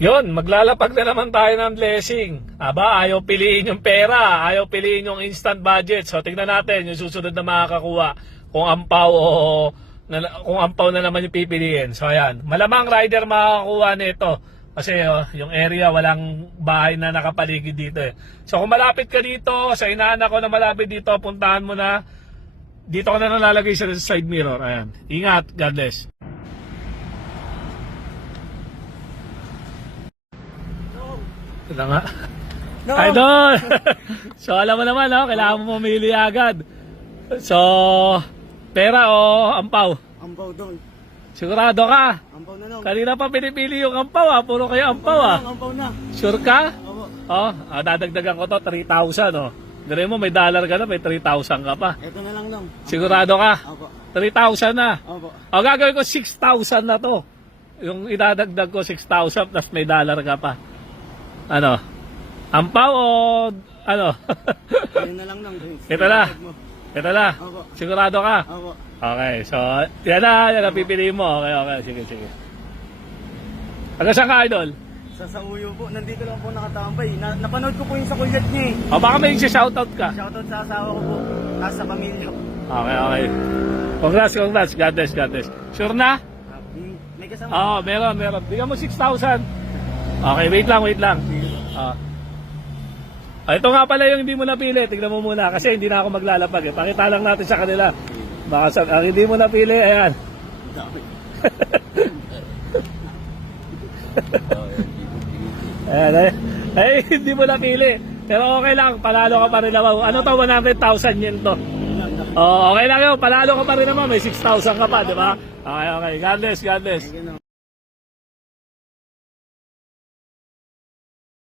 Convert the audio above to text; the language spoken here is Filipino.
Yun, maglalapag na naman tayo ng blessing. Aba, ayaw piliin yung pera, ayaw piliin yung instant budget. So tingnan natin yung susunod na makakakuha kung ampaw kung ampaw na naman yung pipiliin. So ayan, malamang rider makakakuha nito. Kasi yung area walang bahay na nakapaligid dito eh. So kung malapit ka dito, sa inaanak ko na malapit dito, puntahan mo na. Dito ko na nalalagay sa side mirror. Ayan. Ingat, God bless. Ito nga. No. Idol! So alam mo naman, kailangan mo mamili agad. So, pera o ampaw? Ampaw doon. Sigurado ka? Ampaw na lang. Kanina pa pinipili yung ampaw puro kayo ampaw Ampaw na. Sure ka? Opo. Dadagdagan ko to, 3,000 Dire mo may dollar ka na, may 3,000 ka pa. Ito na lang. Sigurado ka? Opo. 3,000 na. Opo. Gagawin ko 6,000 na to. Yung idadagdag ko 6,000 plus may dollar ka pa. Ano? Ampaw o ano? Ayun na lang. Ito na. Ito na. Opo. Sigurado ka? Opo. Okay, so yan na pipili mo. Okay, sige. Hanggang saan ka, Idol? Sa uyo po. Nandito lang po nakatambay. Napanood ko po yung sa kulyat niya eh. Baka may shoutout ka. Shoutout sa asawa ko po. Nasa pamilya ko. Okay. Congrats. God bless. Sure na? May kasama. Meron. Bigyan mo 6,000. Okay, wait lang. Ito nga pala yung hindi mo napili. Tignan mo muna kasi hindi na ako maglalapag. Pakita lang natin sa kanila. Baka ang hindi mo napili, ayan. Ayan, hindi mo napili. Pero okay lang, palalo ka pa rin naman. Ano to, 100,000 yen to. Okay lang yun, palalo ka pa rin naman. May 6,000 ka pa, di ba? Okay. God bless.